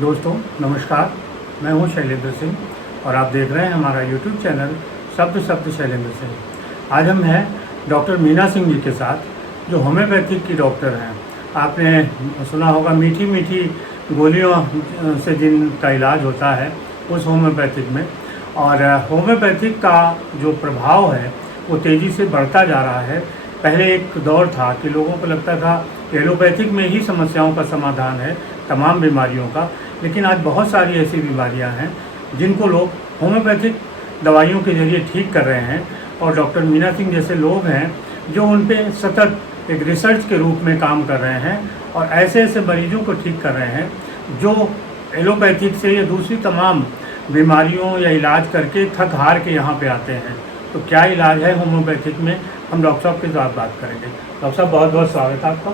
दोस्तों नमस्कार, मैं हूं शैलेंद्र सिंह और आप देख रहे हैं हमारा यूट्यूब चैनल शब्द शब्द शैलेंद्र सिंह। आज हम हैं डॉक्टर मीना सिंह जी के साथ, जो होम्योपैथिक की डॉक्टर हैं। आपने सुना होगा मीठी मीठी गोलियों से जिनका इलाज होता है उस होम्योपैथिक में। और होम्योपैथिक का जो प्रभाव है वो तेज़ी से बढ़ता जा रहा है। पहले एक दौर था कि लोगों को लगता था कि एलोपैथिक में ही समस्याओं का समाधान है, तमाम बीमारियों का। लेकिन आज बहुत सारी ऐसी बीमारियां हैं जिनको लोग होम्योपैथिक दवाइयों के ज़रिए ठीक कर रहे हैं। और डॉक्टर मीना सिंह जैसे लोग हैं जो उन पे सतत एक रिसर्च के रूप में काम कर रहे हैं और ऐसे ऐसे मरीजों को ठीक कर रहे हैं जो एलोपैथिक से या दूसरी तमाम बीमारियों या इलाज करके थक हार के यहाँ पे आते हैं। तो क्या इलाज है होम्योपैथिक में, हम डॉक्टर साहब के साथ बात करेंगे। डॉक्टर साहब बहुत बहुत स्वागत है आपका।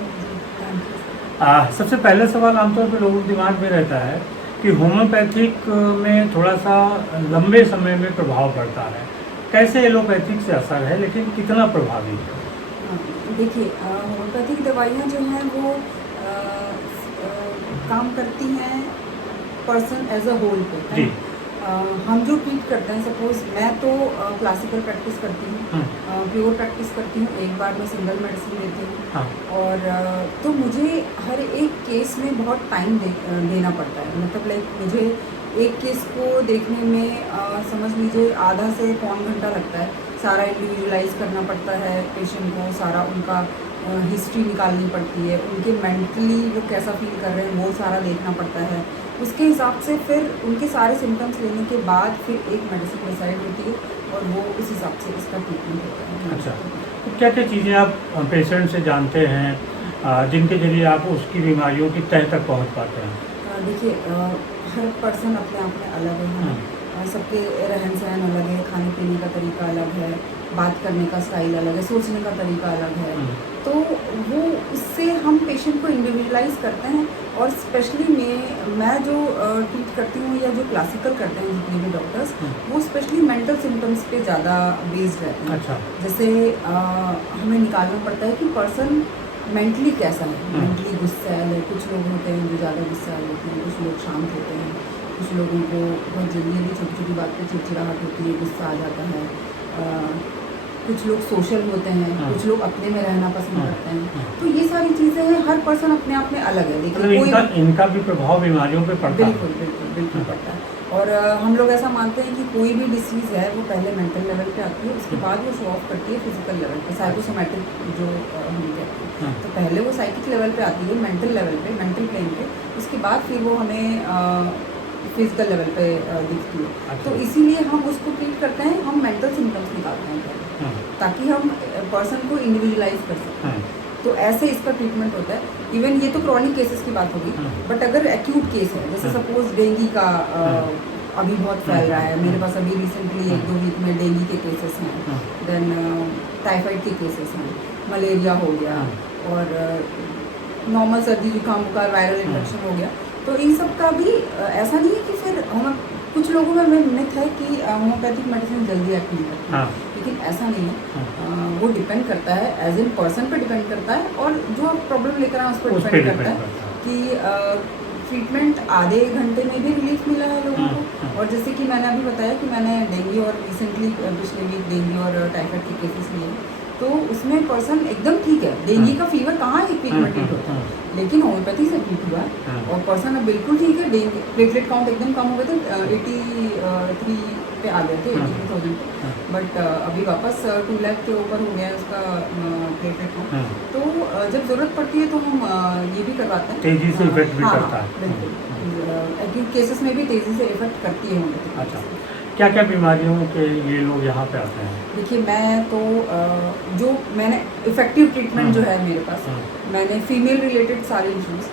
सबसे पहला सवाल आमतौर पर लोगों के दिमाग में रहता है कि होम्योपैथिक में थोड़ा सा लंबे समय में प्रभाव पड़ता है। कैसे एलोपैथिक से असर है, लेकिन कितना प्रभावी है? देखिए, होम्योपैथिक दवाइयाँ जो हैं वो काम करती हैं पर्सन एज अ होल पे। जी। हम जो ट्रीट करते हैं, सपोज मैं तो क्लासिकल प्रैक्टिस करती हूँ, प्योर प्रैक्टिस करती हूँ, एक बार मैं सिंगल मेडिसिन लेती हूँ। हाँ। और तो मुझे हर एक केस में बहुत टाइम देना पड़ता है। मतलब लाइक मुझे एक केस को देखने में समझ लीजिए आधा से पौन घंटा लगता है। सारा इंडिविजुअलाइज करना पड़ता है पेशेंट को, सारा उनका हिस्ट्री निकालनी पड़ती है, उनके मेंटली वो कैसा फील कर रहे हैं वो सारा देखना पड़ता है। उसके हिसाब से फिर उनके सारे सिम्टम्स लेने के बाद फिर एक मेडिसिन डिसाइड होती है और वो उस हिसाब से इसका ट्रीटमेंट होता है। अच्छा, तो क्या क्या चीज़ें आप पेशेंट से जानते हैं जिनके जरिए आप उसकी बीमारियों की तह तक पहुंच पाते हैं? देखिए, हर पर्सन अपने आप में अलग है। सबके रहन सहन अलग है, खाने पीने का तरीका अलग है, बात करने का स्टाइल अलग है, सोचने का तरीका अलग है। तो वो उससे हम पेशेंट को इंडिविजुअलाइज करते हैं। और स्पेशली मैं जो ट्रीट करती हूँ या जो क्लासिकल करते हैं जितने भी डॉक्टर्स, वो स्पेशली मेंटल सिम्टम्स पे ज़्यादा बेस्ड रहते हैं। अच्छा। जैसे हमें निकालना पड़ता है कि पर्सन मेंटली कैसा है। मेंटली गुस्सैल है, कुछ लोग होते हैं जो ज़्यादा गुस्सैल होते हैं, कुछ लोग शांत होते हैं, कुछ लोगों को बहुत जल्दी छोटी छोटी बात पे चिड़चिड़ाहट होती है, गुस्सा आ जाता है। कुछ लोग सोशल होते हैं, कुछ लोग अपने में रहना पसंद करते हैं। तो ये सारी चीज़ें हैं, हर पर्सन अपने आप में अलग है। देखिए, मतलब इनका भी प्रभाव बीमारियों पे पड़ता है। बिल्कुल बिल्कुल बिल्कुल पड़ता है। और हम लोग ऐसा मानते हैं कि कोई भी डिसीज़ है वो पहले मेंटल लेवल पे आती है, उसके बाद वो शो ऑफ करती है फिजिकल लेवल पे, साइकोसोमैटिक जो हम कहते हैं। तो पहले वो साइकिक लेवल पे आती है, मेंटल लेवल पे, मेंटल प्लेन पे, उसके बाद फिर वो हमें फिजिकल लेवल पे दिखती है। तो इसीलिए हम उसको ट्रीट करते हैं, हम मेंटल सिम्टम्स निकालते हैं पहले, ताकि हम पर्सन को इंडिविजुअलाइज कर सकें। तो ऐसे इसका ट्रीटमेंट होता है। इवन ये तो क्रॉनिक केसेस की बात होगी, बट अगर एक्यूट केस है, जैसे सपोज डेंगू का अभी बहुत फैल रहा है, मेरे पास अभी रिसेंटली 1-2 वीक में डेंगू के केसेस हैं, देन टाइफाइड के केसेस हैं, मलेरिया हो गया, और नॉर्मल सर्दी जुकाम बुखार वायरल इन्फेक्शन हो गया। तो इन सब का भी ऐसा नहीं है कि फिर हम, कुछ लोगों में मिथ है कि होम्योपैथिक मेडिसिन जल्दी एक्ट नहीं करती, लेकिन ऐसा नहीं है। वो डिपेंड करता है, एज एन पर्सन पे डिपेंड करता है, और जो आप प्रॉब्लम लेकर आए उस पर डिपेंड करता है कि ट्रीटमेंट आधे घंटे में भी रिलीफ मिला है लोगों को। और जैसे कि मैंने अभी बताया कि मैंने डेंगू और रिसेंटली पिछले वीक डेंगू और टाइफाइड के केसेस लिए, तो उसमें पर्सन एकदम ठीक है। डेंगू का फीवर कहाँ एक वीक में ट्रीट होता है, लेकिन होम्योपैथी से ट्रीट हुआ है और पर्सन अब बिल्कुल ठीक है। डेंगू प्लेटलेट काउंट एकदम कम हो गए थे, 83 पे आ गए थे, 83,000 पे, बट अभी वापस 2 लाख के ऊपर हो गया है उसका प्लेटलेट काउंट। तो जब ज़रूरत पड़ती है तो हम ये भी करवाते हैं, तेजी से इफेक्ट भी करता है। बिल्कुल, एक्यूट केसेस में भी तेज़ी से इफेक्ट करती है होम्योपैथी। अच्छा, क्या क्या बीमारियों के लिए लोग यहाँ पे आते हैं? देखिए, मैं तो जो मैंने इफ़ेक्टिव ट्रीटमेंट जो है मेरे पास, मैंने फीमेल रिलेटेड सारे इश्यूज़,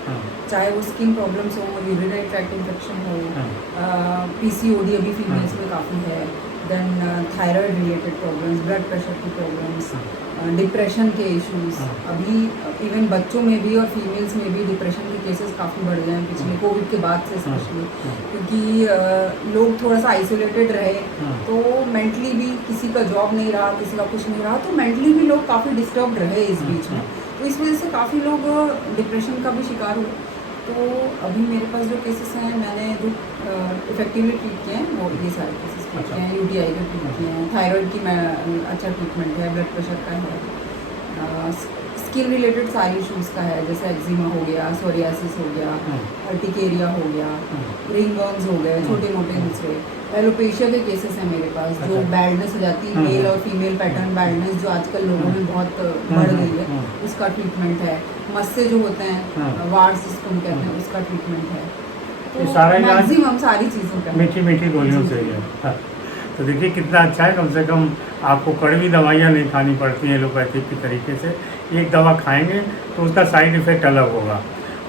चाहे वो स्किन प्रॉब्लम्स हो, यूरिनरी ट्रैक्ट इन्फेक्शन हो, पीसीओडी अभी फीमेल्स में काफ़ी है, then thyroid related problems, blood pressure की प्रॉब्लम्स, डिप्रेशन के इश्यूज़, अभी इवन बच्चों में भी और फीमेल्स में भी डिप्रेशन के केसेस काफ़ी बढ़ गए हैं पिछले कोविड के बाद से स्पेशली, क्योंकि लोग थोड़ा सा आइसोलेटेड रहे, तो मेंटली भी किसी का जॉब नहीं रहा, किसी का कुछ नहीं रहा, तो मेंटली भी लोग काफ़ी डिस्टर्ब्ड रहे इस बीच में। तो इस वजह से काफ़ी लोग डिप्रेशन का भी शिकार हुए। तो अभी मेरे पास जो केसेस हैं, मैंने जो इफेक्टिवली ट्रीट किए हैं वो ये सारे केसेस ट्रीट किए हैं। यूटीआई का ट्रीट किए हैं, थायराइड की मैं अच्छा ट्रीटमेंट है, ब्लड प्रेशर का है, स्किन रिलेटेड सारी इश्यूज़ का है, जैसे एक्जिमा हो गया, सोरियासिस हो गया, अर्टिकेरिया हो गया, रिंगवर्म्स हो गए, छोटे मोटे दूसरे एलोपेशिया के केसेस हैं मेरे पास, जो बैल्डनेस हो जाती है, मेल और फीमेल पैटर्न बैल्डनेस जो आजकल लोगों में बहुत बढ़ गई है, उसका ट्रीटमेंट है। मस्से जो होते हैं, वार्ड्स जिसको हम कहते हैं, उसका ट्रीटमेंट है। तो सारा मैक्सिमम सारी चीज़ों का मीठी मीठी गोलियों से ही है। हाँ। तो देखिए कितना अच्छा है, कम से कम आपको कड़वी दवाइयाँ नहीं खानी पड़ती हैं एलोपैथिक की तरीके से। एक दवा खाएंगे तो उसका साइड इफ़ेक्ट अलग होगा,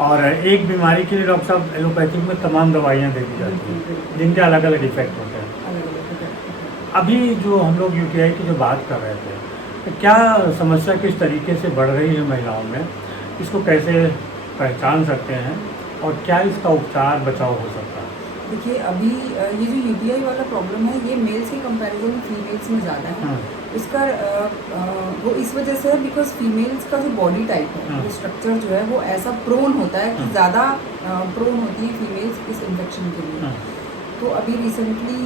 और एक बीमारी के लिए डॉक्टर साहब एलोपैथिक में तमाम दवाइयाँ दे दी जाती हैं जिनके अलग अलग इफ़ेक्ट होते हैं। अभी जो हम लोग यूटीआई की जो बात कर रहे थे, तो क्या समस्या किस तरीके से बढ़ रही है महिलाओं में, इसको कैसे पहचान सकते हैं और क्या इसका उपचार बचाव हो सकता है? देखिए अभी ये जो यूटीआई वाला प्रॉब्लम है, ये मेल्स के कंपैरिजन में फीमेल्स में ज़्यादा है। इसका वो इस वजह से है बिकॉज फीमेल्स का जो बॉडी टाइप है, वो स्ट्रक्चर जो है वो ऐसा प्रोन होता है कि ज़्यादा प्रोन होती है फीमेल्स इस इन्फेक्शन के लिए। तो अभी रिसेंटली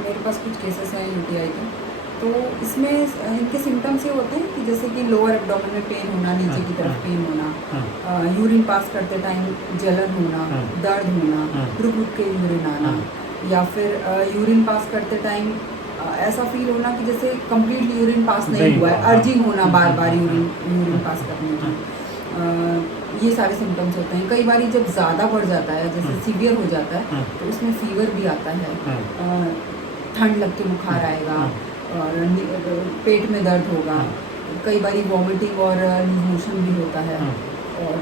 मेरे पास कुछ केसेस हैं यूटीआई के, तो इसमें इनके सिम्टम्स ये होते हैं कि जैसे कि लोअर एब्डोमेन में पेन होना, नीचे की तरफ पेन होना, यूरिन पास करते टाइम जलन होना, दर्द होना, रुक रुक के यूरिन आना, या फिर यूरिन पास करते टाइम ऐसा फील होना कि जैसे कंप्लीटली यूरिन पास नहीं हुआ है, अर्जिंग होना बार बार यूरिन पास करने की। ये सारे सिम्टम्स होते हैं। कई बार जब ज़्यादा बढ़ जाता है, जैसे सीवियर हो जाता है, तो उसमें फीवर भी आता है, ठंड लग के बुखार आएगा, और पेट में दर्द होगा, कई बार वॉमिटिंग और लूज मोशन भी होता है, और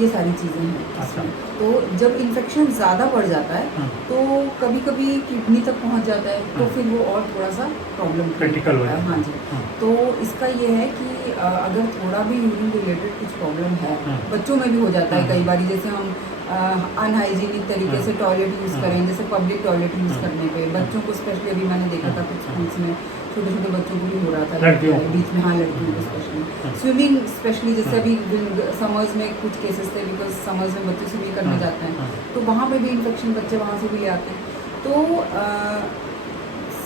ये सारी चीज़ें हैं इसमें। तो जब इन्फेक्शन ज़्यादा बढ़ जाता है तो कभी कभी किडनी तक पहुंच जाता है, तो फिर वो और थोड़ा सा प्रॉब्लम क्रिटिकल हो जाता है। हाँ जी। तो इसका ये है कि अगर थोड़ा भी यूरिन रिलेटेड कुछ प्रॉब्लम है, बच्चों में भी हो जाता है कई बार, जैसे हम अनहाइजीनिक तरीके से टॉयलेट यूज़ करें, जैसे पब्लिक टॉयलेट यूज़ करने पे बच्चों को स्पेशली, अभी मैंने देखा था कुछ स्कूल्स में छोटे छोटे बच्चों को भी हो रहा था बीच में। हाँ, लड़कियों को स्पेशली, स्विमिंग स्पेशली, जैसे अभी समर्स में कुछ केसेस थे, बिकॉज समर्स में बच्चे स्विमिंग करने जाते हैं, तो वहाँ पे भी इन्फेक्शन बच्चे वहाँ से भी ले आते हैं। तो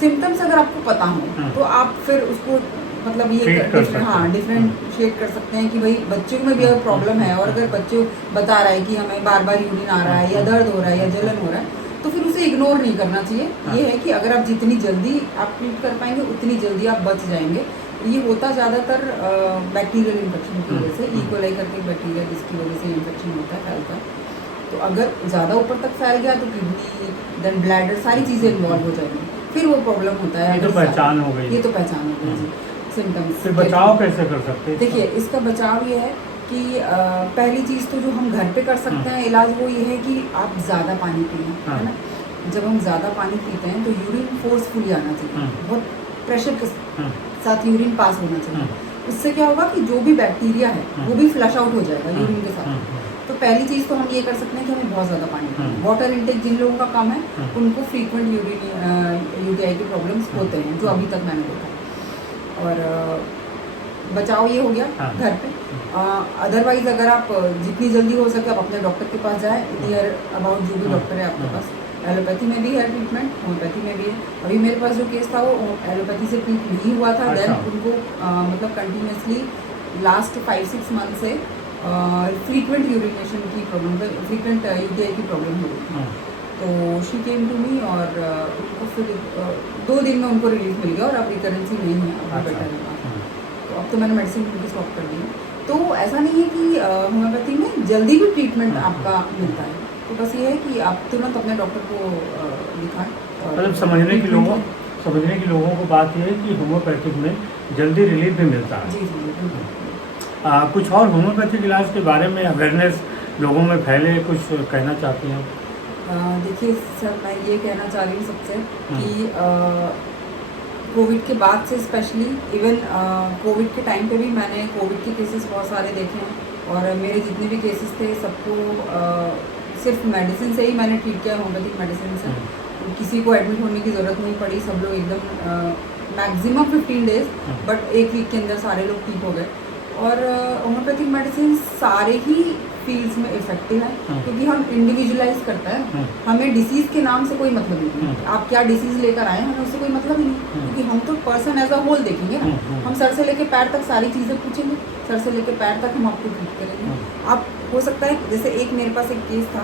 सिम्टम्स अगर आपको पता हो तो आप फिर उसको मतलब ये डिफरेंशिएट कर सकते हैं कि भाई बच्चों में भी अगर प्रॉब्लम है, और अगर बच्चे बता रहा है कि हमें बार बार यूरिन आ रहा है, या दर्द हो रहा है, या जलन हो रहा है, तो फिर उसे इग्नोर नहीं करना चाहिए। ये है कि अगर आप जितनी जल्दी आप ट्रीट कर पाएंगे, उतनी जल्दी आप बच जाएंगे। ये होता ज़्यादातर बैक्टीरियल इन्फेक्शन की वजह से, इकोलाई करके बैक्टीरिया जिसकी वजह से इन्फेक्शन होता है, फैलता है। तो अगर ज़्यादा ऊपर तक फैल गया तो किडनी, देन ब्लैडर, सारी चीज़ें इन्वॉल्व हो जाएंगी, फिर वो प्रॉब्लम होता है। ये तो पहचान हो गई। ये तो पहचान हो गई जी, सिम्टम्स। फिर बचाव कैसे कर सकते हैं? देखिए इसका बचाव ये है कि पहली चीज़ तो जो हम घर पे कर सकते हैं इलाज, वो ये है कि आप ज़्यादा पानी पिए, है ना। जब हम ज़्यादा पानी पीते हैं तो यूरिन फोर्सफुली आना चाहिए, बहुत प्रेशर के साथ यूरिन पास होना चाहिए। उससे क्या होगा कि जो भी बैक्टीरिया है वो भी फ्लश आउट हो जाएगा यूरिन के साथ। तो पहली चीज़ तो हम ये कर सकते हैं कि हमें बहुत ज़्यादा पानी पीना। वाटर इंटेक जिन लोगों का कम है, उनको फ्रीक्वेंट यूटीआई के प्रॉब्लम्स होते हैं, जो अभी तक मैंने देखा। और बचाव ये हो गया घर पे। अदरवाइज अगर आप जितनी जल्दी हो सके आप अपने डॉक्टर के पास जाएं, नियर अबाउट जो भी डॉक्टर है आपके पास। एलोपैथी में भी है ट्रीटमेंट, होम्योपैथी में भी है। अभी मेरे पास जो केस था वो एलोपैथी से ट्रीट नहीं हुआ था। देन उनको मतलब कंटिन्यूसली लास्ट 5-6 मंथ से फ्रीक्वेंट यूरिनेशन की प्रॉब्लम, फ्रीक्वेंट यूटीआई की प्रॉब्लम हो रही थी। तो शी केम टू मी, और उनको फिर 2 दिन में उनको रिलीफ मिल गया, और अब रिकरेंसी नहीं है, अब बेटर है। तो अब तो मैंने मेडिसिन उनकी स्टॉप कर दी है। तो ऐसा नहीं है कि होम्योपैथी में जल्दी भी ट्रीटमेंट आपका मिलता है। तो बस ये है कि आप तुरंत अपने डॉक्टर को दिखाएं। मतलब समझने की लोगों को बात यह है कि होम्योपैथिक में जल्दी रिलीफ भी मिलता है। जी जी बिल्कुल। कुछ और होम्योपैथिक इलाज के बारे में अवेयरनेस लोगों में फैले, कुछ कहना चाहती हैं? देखिए सर, मैं ये कहना चाह रही हूँ सबसे कि कोविड के बाद से स्पेशली, इवन कोविड के टाइम पे भी मैंने कोविड के केसेस बहुत सारे देखे हैं, और मेरे जितने भी केसेस थे सबको सिर्फ मेडिसिन से ही मैंने ट्रीट किया, होम्योपैथिक मेडिसिन से। किसी को एडमिट होने की ज़रूरत नहीं पड़ी, सब लोग एकदम मैक्सिमम 15 डेज, बट 1 वीक के अंदर सारे लोग ठीक हो गए। और होम्योपैथिक मेडिसिन सारे ही फील्ड्स में इफेक्टिव है, हाँ। क्योंकि हम इंडिविजुअलाइज करता है। हाँ। हमें डिसीज के नाम से कोई मतलब नहीं है, हाँ। आप क्या डिसीज लेकर आए हमें उससे कोई मतलब ही नहीं, हाँ। क्योंकि हम तो पर्सन एज अ होल देखेंगे ना। हाँ। हम सर से लेके पैर तक सारी चीज़ें पूछेंगे, सर से लेके पैर तक हम आपको ट्रीट करेंगे। आप हो सकता है जैसे एक मेरे पास एक केस था,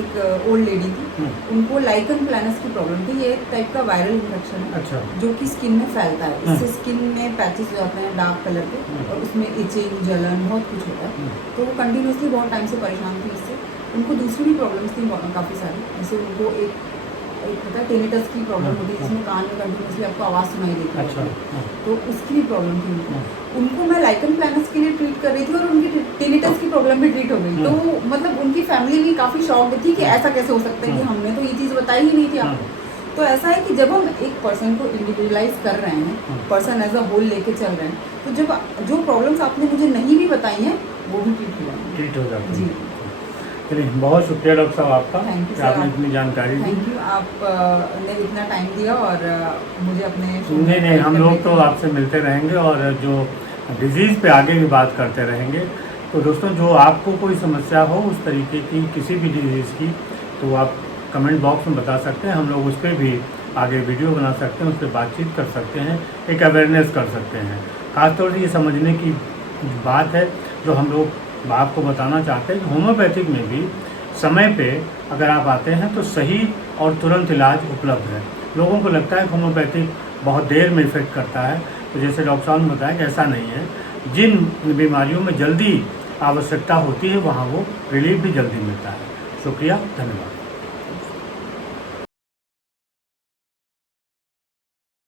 एक ओल्ड लेडी थी, उनको लाइकन प्लैनस की प्रॉब्लम थी। ये एक टाइप का वायरल इन्फेक्शन है, अच्छा। जो कि स्किन में फैलता है। इससे स्किन में पैचेस हो जाते हैं डार्क कलर के, और उसमें इचिंग, जलन, बहुत कुछ होता है। तो वो कंटिन्यूसली बहुत टाइम से परेशान थी इससे। उनको दूसरी भी प्रॉब्लम्स थी काफ़ी सारी, जैसे उनको एक होता है टेनिटस की प्रॉब्लम होती है, जिसमें कान में कंटिन्यूसली आपको आवाज़ सुनाई देती है। अच्छा। तो उसकी भी प्रॉब्लम थी उनको मैं लाइकन प्लैनस के लिए ट्रीट कर रही थी, और उनकी टेनिटस की प्रॉब्लम भी ट्रीट हो गई। तो मतलब उनकी फैमिली भी काफ़ी शॉक्ड थी कि ऐसा कैसे हो सकता है, कि हमने तो ये चीज़ बताई ही नहीं थी आपको। तो ऐसा है कि जब हम एक पर्सन को इंडिविजुअलाइज कर रहे हैं, पर्सन एज अ होल लेके चल रहे हैं, तो जब जो प्रॉब्लम्स आपने मुझे नहीं भी बताई हैं वो भी ट्रीट हो जाएंगी। जी। चलिए, बहुत शुक्रिया डॉक्टर साहब आपका थैंक यू कि आपने इतनी जानकारी दी। थैंक यू, आपने इतना टाइम दिया और मुझे अपने नहीं, हम लोग तो आपसे मिलते रहेंगे और जो डिजीज़ पे आगे भी बात करते रहेंगे। तो दोस्तों, जो आपको कोई समस्या हो उस तरीके की किसी भी डिजीज़ की, तो आप कमेंट बॉक्स में बता सकते हैं। हम लोग उस पर भी आगे वीडियो बना सकते हैं, उस पर बातचीत कर सकते हैं, एक अवेयरनेस कर सकते हैं। खासतौर से ये समझने की बात है जो हम लोग आपको बताना चाहते हैं कि होम्योपैथिक में भी समय पे अगर आप आते हैं तो सही और तुरंत इलाज उपलब्ध है। लोगों को लगता है कि होम्योपैथिक बहुत देर में इफेक्ट करता है, तो जैसे डॉक्टर साहब ने बताया कि ऐसा नहीं है। जिन बीमारियों में जल्दी आवश्यकता होती है वहाँ वो रिलीफ भी जल्दी मिलता है। शुक्रिया, धन्यवाद।